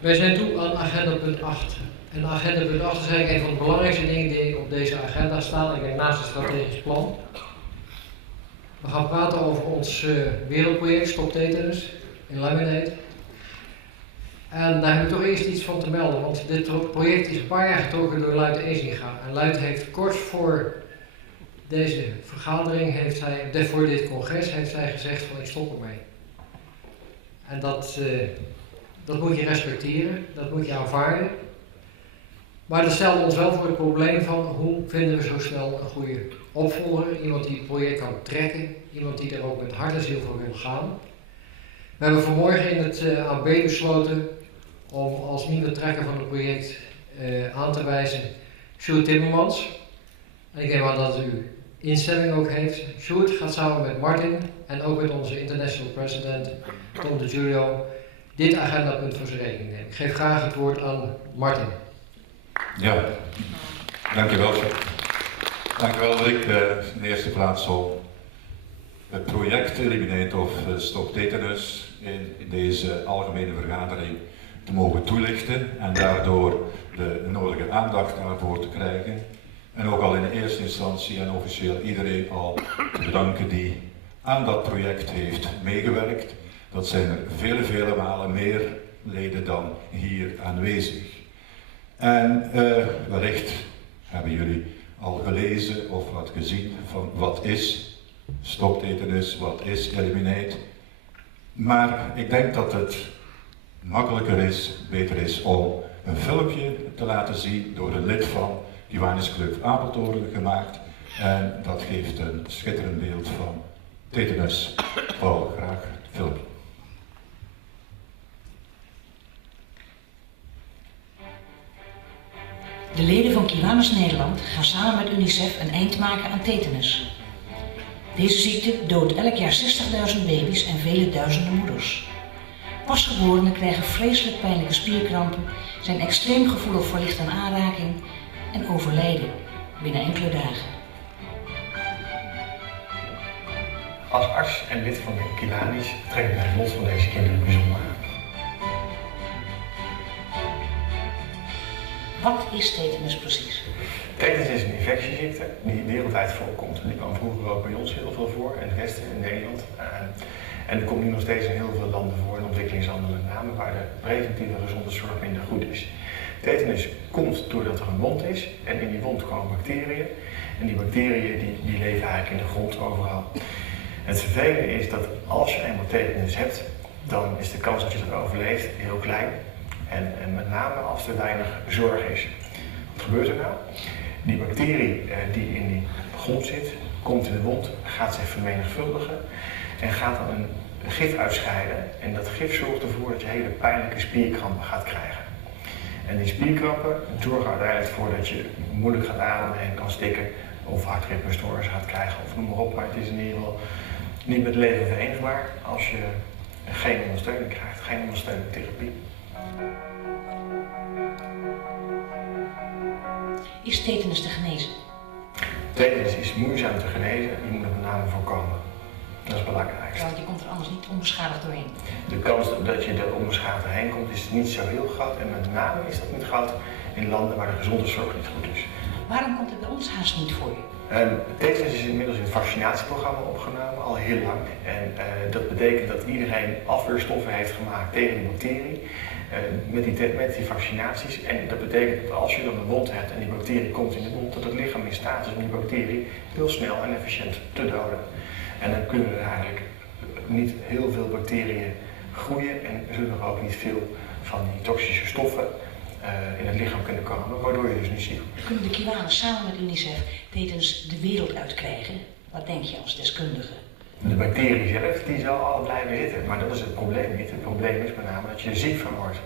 Wij zijn toe aan agenda punt 8. En agenda punt 8 is eigenlijk een van de belangrijkste dingen die op deze agenda staan. Ik denk naast het strategisch plan. We gaan praten over ons wereldproject Stop Tetanus in Laminate. En daar heb ik toch eerst iets van te melden, want dit project is een paar jaar getrokken door Luid Ezinga. En Luid heeft kort voor deze vergadering, voor dit congres, heeft zij gezegd van ik stop ermee. En dat moet je respecteren, dat moet je aanvaarden. Maar dat stelde ons wel voor het probleem van hoe vinden we zo snel een goede opvolger, iemand die het project kan trekken, iemand die er ook met hart en ziel voor wil gaan. We hebben vanmorgen in het AB besloten om als nieuwe trekker van het project aan te wijzen Sjoerd Timmermans. En ik neem aan dat u instemming ook heeft. Sjoerd gaat samen met Martin en ook met onze international president Tom de Giulio dit agendapunt voor zijn rekening nemen. Ik geef graag het woord aan Martin. Ja, dankjewel. Dankjewel Rick. In de eerste plaats om het project Eliminate of Stop Tetanus in deze algemene vergadering te mogen toelichten en daardoor de nodige aandacht daarvoor te krijgen. En ook al in de eerste instantie en officieel iedereen al te bedanken die aan dat project heeft meegewerkt. Dat zijn er vele malen meer leden dan hier aanwezig. En wellicht hebben jullie al gelezen of wat gezien van wat is Stop Tetanus, wat is Eliminate. Maar ik denk dat het makkelijker is, beter is om een filmpje te laten zien door een lid van Kiwanis Club Apeldoorn gemaakt. En dat geeft een schitterend beeld van tetanus. Paul, graag het filmpje. De leden van Kiwanis Nederland gaan samen met UNICEF een eind maken aan tetanus. Deze ziekte doodt elk jaar 60.000 baby's en vele duizenden moeders. Pasgeborenen krijgen vreselijk pijnlijke spierkrampen, zijn extreem gevoelig voor licht en aanraking en overlijden binnen enkele dagen. Als arts en lid van de Kiwanis trek ik mij het lot van deze kinderen bijzonder aan. Wat is tetanus precies? Tetanus is een infectieziekte die wereldwijd voorkomt. Die kwam vroeger ook bij ons heel veel voor, in het Westen, in Nederland. En die komt nu nog steeds in heel veel landen voor, in ontwikkelingslanden met name, waar de preventieve gezondheidszorg minder goed is. Tetanus komt doordat er een wond is en in die wond komen bacteriën. En die bacteriën die leven eigenlijk in de grond overal. Het vervelende is dat als je eenmaal tetanus hebt, dan is de kans dat je het overleeft heel klein. En met name als er weinig zorg is. Wat gebeurt er nou? Die bacterie die in die grond zit, komt in de wond, gaat zich vermenigvuldigen en gaat dan een gif uitscheiden. En dat gif zorgt ervoor dat je hele pijnlijke spierkrampen gaat krijgen. En die spierkrampen zorgen uiteindelijk ervoor dat je moeilijk gaat ademen en kan stikken of hartritmestoornissen gaat krijgen of noem maar op. Maar het is in ieder geval niet met het leven verenigbaar als je geen ondersteuning krijgt, geen ondersteunende therapie. Is tetanus te genezen? Tetanus is moeizaam te genezen, je moet het met name voorkomen. Dat is het belangrijkste. Want je komt er anders niet onbeschadigd doorheen. De kans dat je er onbeschadigd doorheen komt is niet zo heel groot en met name is dat niet groot in landen waar de gezondheidszorg niet goed is. Waarom komt het bij ons haast niet voor? Tetanus is inmiddels in het vaccinatieprogramma opgenomen, al heel lang. En dat betekent dat iedereen afweerstoffen heeft gemaakt tegen die bacterie. Met die vaccinaties. En dat betekent dat als je dan een wond hebt en die bacterie komt in de wond, dat het lichaam in staat is om die bacterie heel snel en efficiënt te doden. En dan kunnen er eigenlijk niet heel veel bacteriën groeien en zullen er ook niet veel van die toxische stoffen in het lichaam kunnen komen, waardoor je dus niet ziek wordt. Kunnen de Kiwanis samen met UNICEF tetanus de wereld uitkrijgen? Wat denk je als deskundige? De bacterie zelf die zal al blijven zitten, maar dat is het probleem niet. Het probleem is met name dat je er ziek van wordt.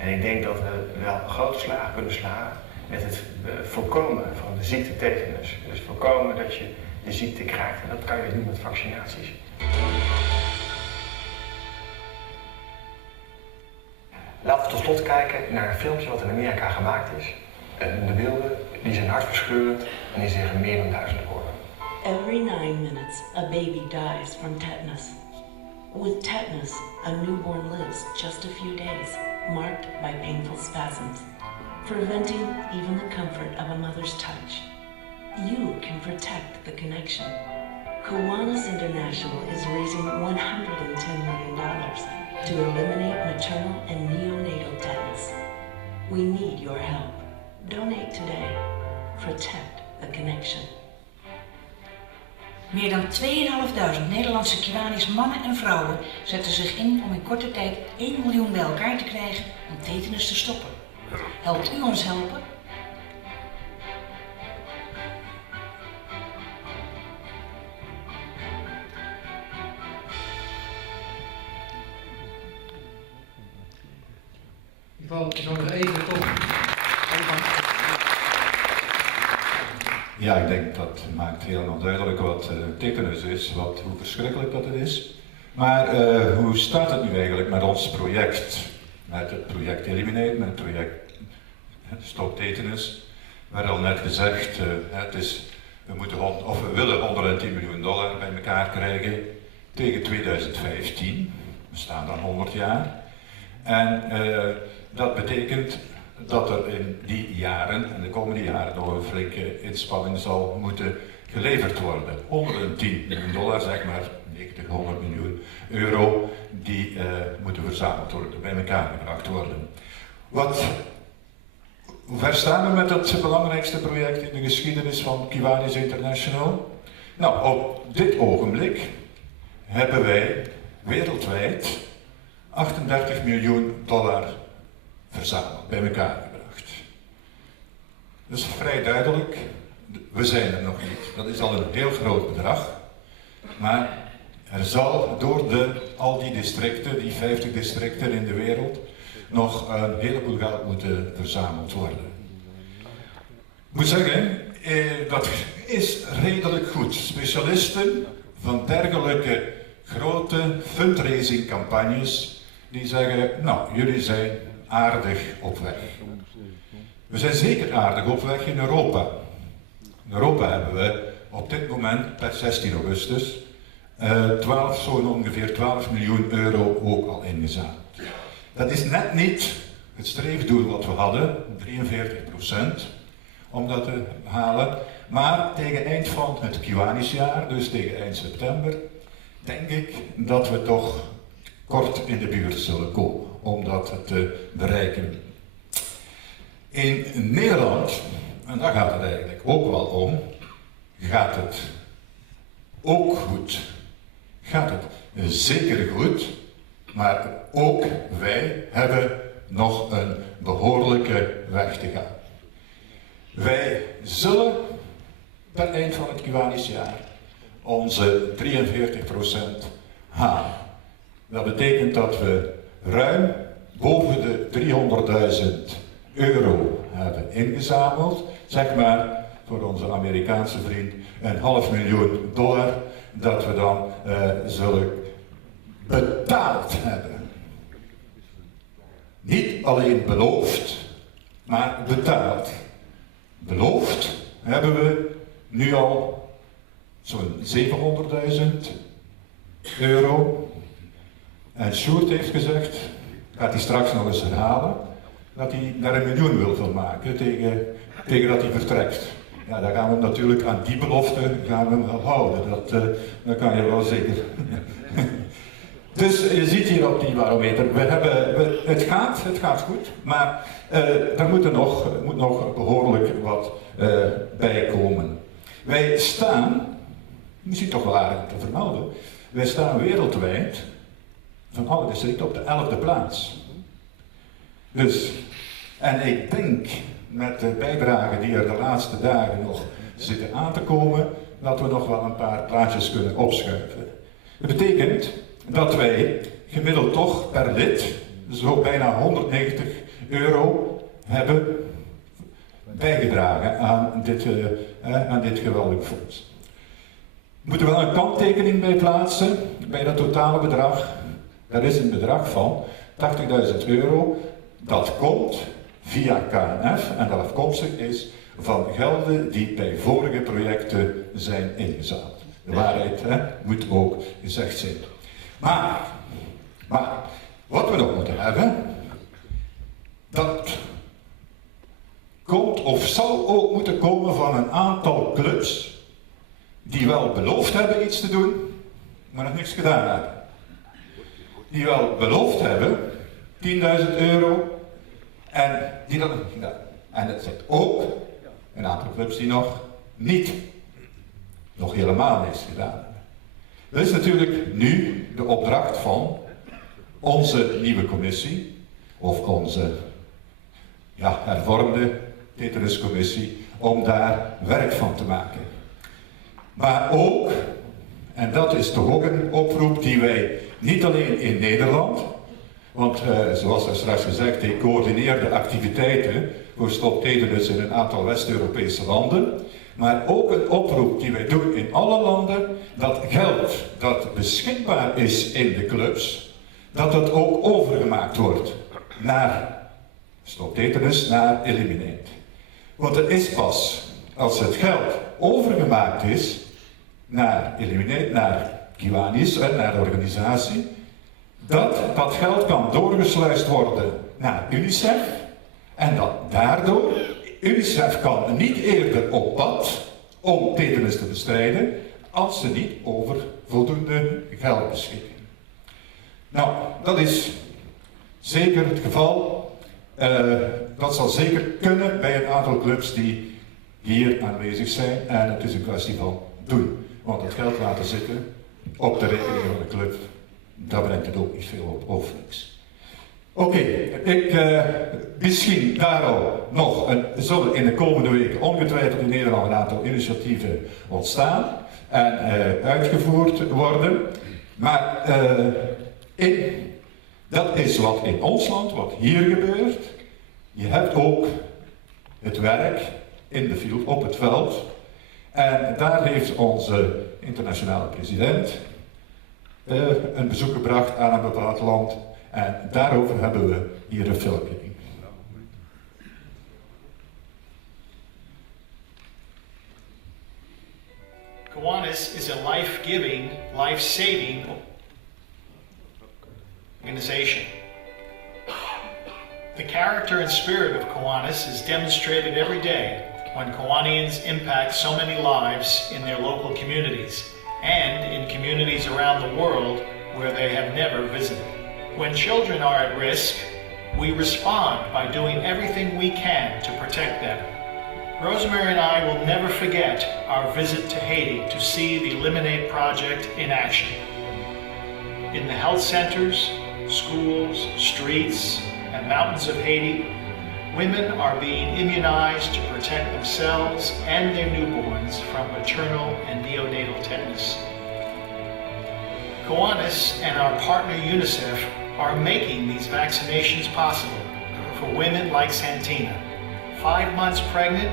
En ik denk dat we wel grote slagen kunnen slaan met het voorkomen van de ziekte tetanus. Dus voorkomen dat je de ziekte krijgt en dat kan je doen met vaccinaties. Laten we tot slot kijken naar een filmpje wat in Amerika gemaakt is. De beelden die zijn hartverscheurend en die zeggen meer dan 1000 woorden. Every 9 minutes, a baby dies from tetanus. With tetanus, a newborn lives just a few days, marked by painful spasms, preventing even the comfort of a mother's touch. You can protect the connection. Kiwanis International is raising $110 million to eliminate maternal and neonatal tetanus. We need your help. Donate today. Protect the connection. Meer dan 2.500 Nederlandse Kiwanis mannen en vrouwen zetten zich in om in korte tijd 1 miljoen bij elkaar te krijgen om tetanus te stoppen. Helpt u ons helpen? Ik zal nog even toch. Ja, ik denk dat maakt helemaal duidelijk wat tetanus is, hoe verschrikkelijk dat het is. Maar hoe staat het nu eigenlijk met ons project? Met het project Eliminate, met het project Stop Tetanus. We hebben al net gezegd, we willen $110 miljoen bij elkaar krijgen tegen 2015. We staan dan 100 jaar. En dat betekent dat er in die jaren en de komende jaren nog een flinke inspanning zal moeten geleverd worden. $110 miljoen, zeg maar 100 miljoen euro, die moeten verzameld worden, bij elkaar gebracht worden. Hoe ver staan we met het belangrijkste project in de geschiedenis van Kiwanis International? Nou, op dit ogenblik hebben wij wereldwijd $38 miljoen verzameld, bij elkaar gebracht. Dat is vrij duidelijk, we zijn er nog niet. Dat is al een heel groot bedrag, maar er zal door al die districten, die 50 districten in de wereld, nog een heleboel geld moeten verzameld worden. Ik moet zeggen, dat is redelijk goed. Specialisten van dergelijke grote fundraising campagnes, die zeggen, nou, jullie zijn aardig op weg. We zijn zeker aardig op weg in Europa. In Europa hebben we op dit moment, per 16 augustus, zo'n ongeveer 12 miljoen euro ook al ingezameld. Dat is net niet het streefdoel wat we hadden, 43%, om dat te halen. Maar tegen eind van het Kiwanisjaar, dus tegen eind september, denk ik dat we toch kort in de buurt zullen komen om dat te bereiken. In Nederland, en daar gaat het eigenlijk ook wel om, gaat het ook goed. Gaat het zeker goed, maar ook wij hebben nog een behoorlijke weg te gaan. Wij zullen per eind van het Kiwanisjaar onze 43% halen. Dat betekent dat we ruim boven de €300.000 hebben ingezameld, zeg maar voor onze Amerikaanse vriend $500.000 dat we dan zullen betaald hebben. Niet alleen beloofd, maar betaald. Beloofd hebben we nu al zo'n €700.000. En Sjoerd heeft gezegd, gaat hij straks nog eens herhalen, dat hij daar $1 miljoen wil van maken tegen dat hij vertrekt. Ja, dan gaan we natuurlijk aan die belofte gaan we hem wel houden. Dat kan je wel zeker. Dus je ziet hier op die barometer, het gaat goed, maar er moet nog behoorlijk wat bij komen. Wij staan, misschien toch wel aardig te vermelden, wij staan wereldwijd van alle districten op de 11e plaats. Dus, en ik denk met de bijdragen die er de laatste dagen nog zitten aan te komen, dat we nog wel een paar plaatsjes kunnen opschuiven. Dat betekent dat wij gemiddeld toch per lid zo bijna €190 hebben bijgedragen aan dit geweldige fonds. We moeten wel een kanttekening bij plaatsen bij dat totale bedrag. Dat is een bedrag van €80.000. Dat komt via KNF en dat afkomstig is van gelden die bij vorige projecten zijn ingezameld. De waarheid moet ook gezegd zijn. Maar wat we nog moeten hebben, dat komt of zal ook moeten komen van een aantal clubs die wel beloofd hebben iets te doen, maar nog niks gedaan hebben. Die wel beloofd hebben, 10.000 euro, en die dat nog niet gedaan. En het zijn ook een aantal clubs die nog helemaal niks gedaan hebben. Dat is natuurlijk nu de opdracht van onze nieuwe commissie, of onze hervormde tetanuscommissie, om daar werk van te maken. Maar ook, en dat is toch ook een oproep die wij niet alleen in Nederland, want zoals er straks gezegd, ik coördineer de activiteiten voor Stop Tetanus in een aantal West-Europese landen, maar ook een oproep die wij doen in alle landen, dat geld dat beschikbaar is in de clubs, dat het ook overgemaakt wordt naar Stop Tetanus, naar Eliminate. Want het is pas als het geld overgemaakt is naar Eliminate, naar Kiwanis, naar de organisatie, dat geld kan doorgesluist worden naar UNICEF en dat daardoor UNICEF kan niet eerder op pad om tetanus te bestrijden als ze niet over voldoende geld beschikken. Nou, dat is zeker het geval. Dat zal zeker kunnen bij een aantal clubs die hier aanwezig zijn en het is een kwestie van doen. Want het geld laten zitten op de rekening van de club, daar brengt het ook niet veel op, of niks. Oké, misschien daarom nog, zullen in de komende weken ongetwijfeld in Nederland een aantal initiatieven ontstaan en uitgevoerd worden. Maar dat is wat in ons land, wat hier gebeurt. Je hebt ook het werk in de field, op het veld. En daar heeft onze internationale president een bezoek gebracht aan een bepaald land. En daarover hebben we hier een filmpje. Kiwanis is a life-giving, life-saving organization. The character and spirit of Kiwanis is demonstrated every day when Kiwanians impact so many lives in their local communities and in communities around the world where they have never visited. When children are at risk, we respond by doing everything we can to protect them. Rosemary and I will never forget our visit to Haiti to see the Eliminate Project in action. In the health centers, schools, streets, and mountains of Haiti, women are being immunized to protect themselves and their newborns from maternal and neonatal tetanus. Kiwanis and our partner UNICEF are making these vaccinations possible for women like Santina. 5 months pregnant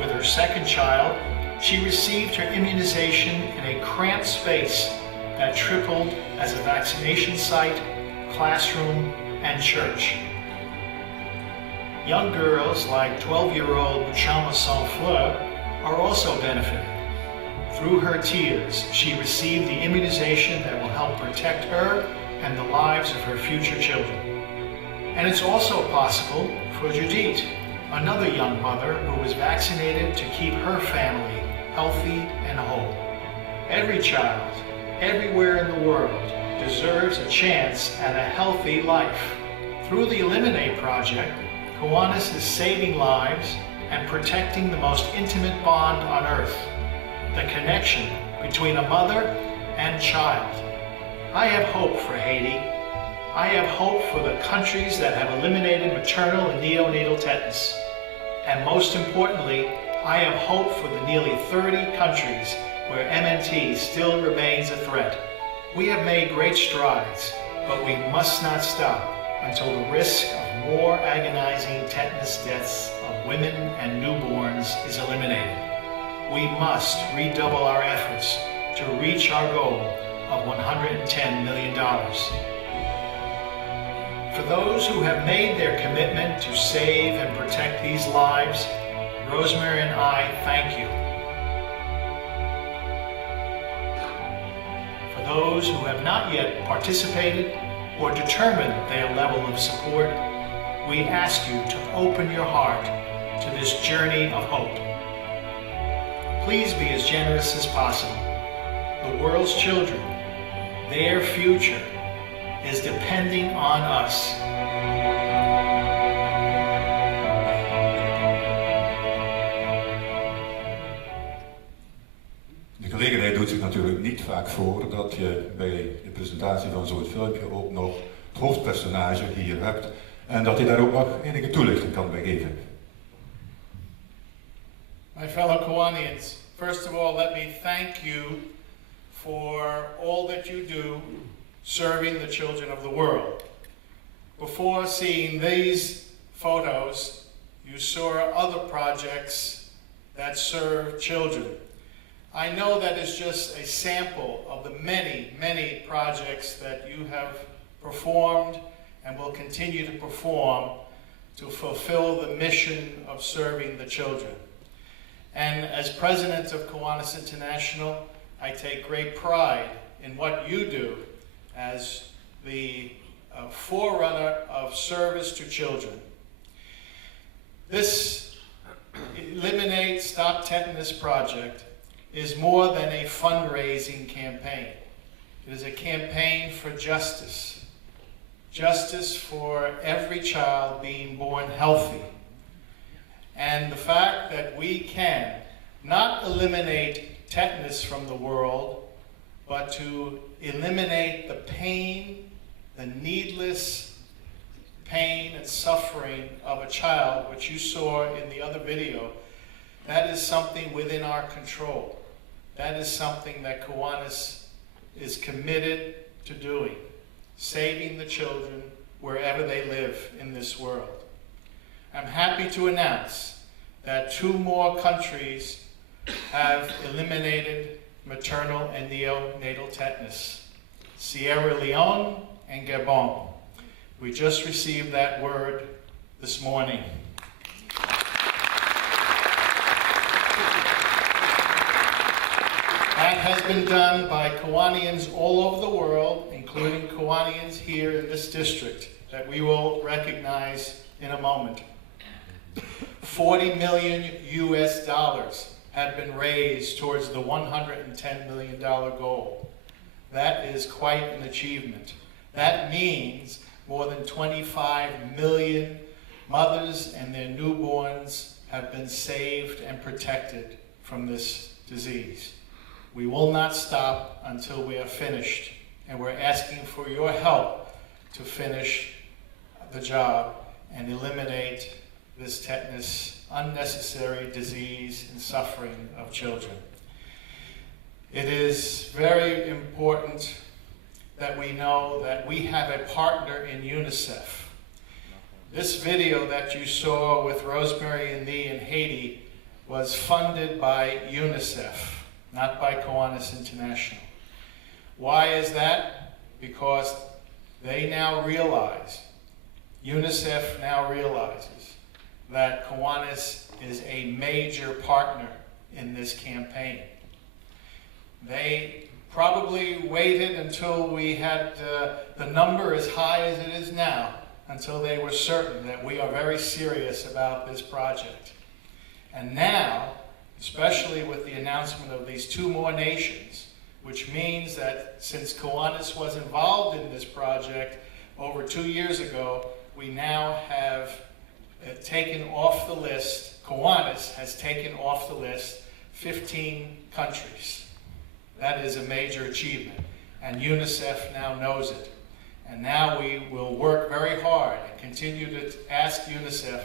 with her second child, she received her immunization in a cramped space that tripled as a vaccination site, classroom, and church. Young girls like 12-year-old Chama Sans-Fleur are also benefiting. Through her tears, she received the immunization that will help protect her and the lives of her future children. And it's also possible for Judith, another young mother who was vaccinated to keep her family healthy and whole. Every child, everywhere in the world, deserves a chance at a healthy life. Through the Eliminate Project, Kiwanis is saving lives and protecting the most intimate bond on earth, the connection between a mother and child. I have hope for Haiti. I have hope for the countries that have eliminated maternal and neonatal tetanus. And most importantly, I have hope for the nearly 30 countries where MNT still remains a threat. We have made great strides, but we must not stop until the risk of more agonizing tetanus deaths of women and newborns is eliminated. We must redouble our efforts to reach our goal of $110 million. For those who have made their commitment to save and protect these lives, Rosemary and I thank you. For those who have not yet participated or determined their level of support, we ask you to open your heart to this journey of hope. Please be as generous as possible. The world's children, their future, is depending on us. De gelegenheid doet zich natuurlijk niet vaak voor dat je bij de presentatie van zo'n filmpje ook nog het hoofdpersonage hier hebt en dat hij daar ook nog enige toelichting kan bij geven. My fellow Kiwanians, first of all, let me thank you for all that you do serving the children of the world. Before seeing these photos, you saw other projects that serve children. I know that is just a sample of the many, many projects that you have performed and will continue to perform to fulfill the mission of serving the children. And as president of Kiwanis International, I take great pride in what you do as the forerunner of service to children. This Eliminate Stop Tetanus project is more than a fundraising campaign. It is a campaign for justice. Justice for every child being born healthy. And the fact that we can not eliminate tetanus from the world, but to eliminate the pain, the needless pain and suffering of a child, which you saw in the other video, that is something within our control. That is something that Kiwanis is committed to doing, saving the children wherever they live in this world. I'm happy to announce that 2 more countries have eliminated maternal and neonatal tetanus, Sierra Leone and Gabon. We just received that word this morning. That has been done by Kiwanians all over the world, including Kiwanians here in this district, that we will recognize in a moment. $40 million US have been raised towards the $110 million goal. That is quite an achievement. That means more than 25 million mothers and their newborns have been saved and protected from this disease. We will not stop until we are finished, and we're asking for your help to finish the job and eliminate this tetanus, unnecessary disease and suffering of children. It is very important that we know that we have a partner in UNICEF. This video that you saw with Rosemary and me in Haiti was funded by UNICEF, not by Kiwanis International. Why is that? Because they now realize, UNICEF now realizes, that Kiwanis is a major partner in this campaign. They probably waited until we had the number as high as it is now, until they were certain that we are very serious about this project. And now, especially with the announcement of these 2 more nations, which means that since Kiwanis was involved in this project over 2 years ago, we now have taken off the list, Kiwanis has taken off the list 15 countries. That is a major achievement, and UNICEF now knows it. And now we will work very hard and continue to ask UNICEF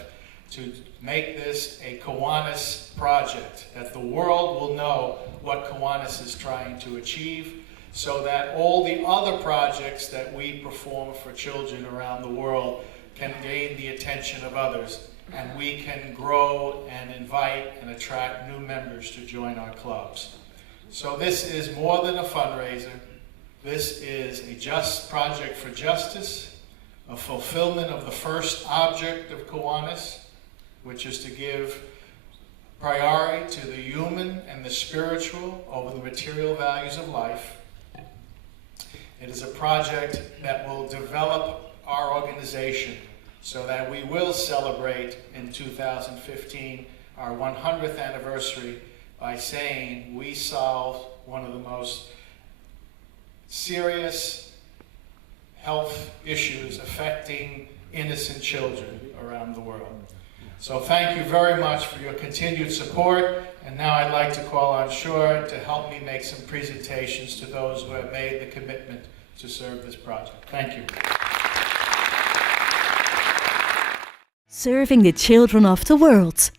to make this a Kiwanis project, that the world will know what Kiwanis is trying to achieve, so that all the other projects that we perform for children around the world can gain the attention of others, and we can grow and invite and attract new members to join our clubs. So this is more than a fundraiser. This is a just project for justice, a fulfillment of the first object of Kiwanis, which is to give priority to the human and the spiritual over the material values of life. It is a project that will develop our organization so that we will celebrate in 2015 our 100th anniversary by saying we solved one of the most serious health issues affecting innocent children around the world. So thank you very much for your continued support, and now I'd like to call on Shore to help me make some presentations to those who have made the commitment to serve this project. Thank you. Serving the children of the world.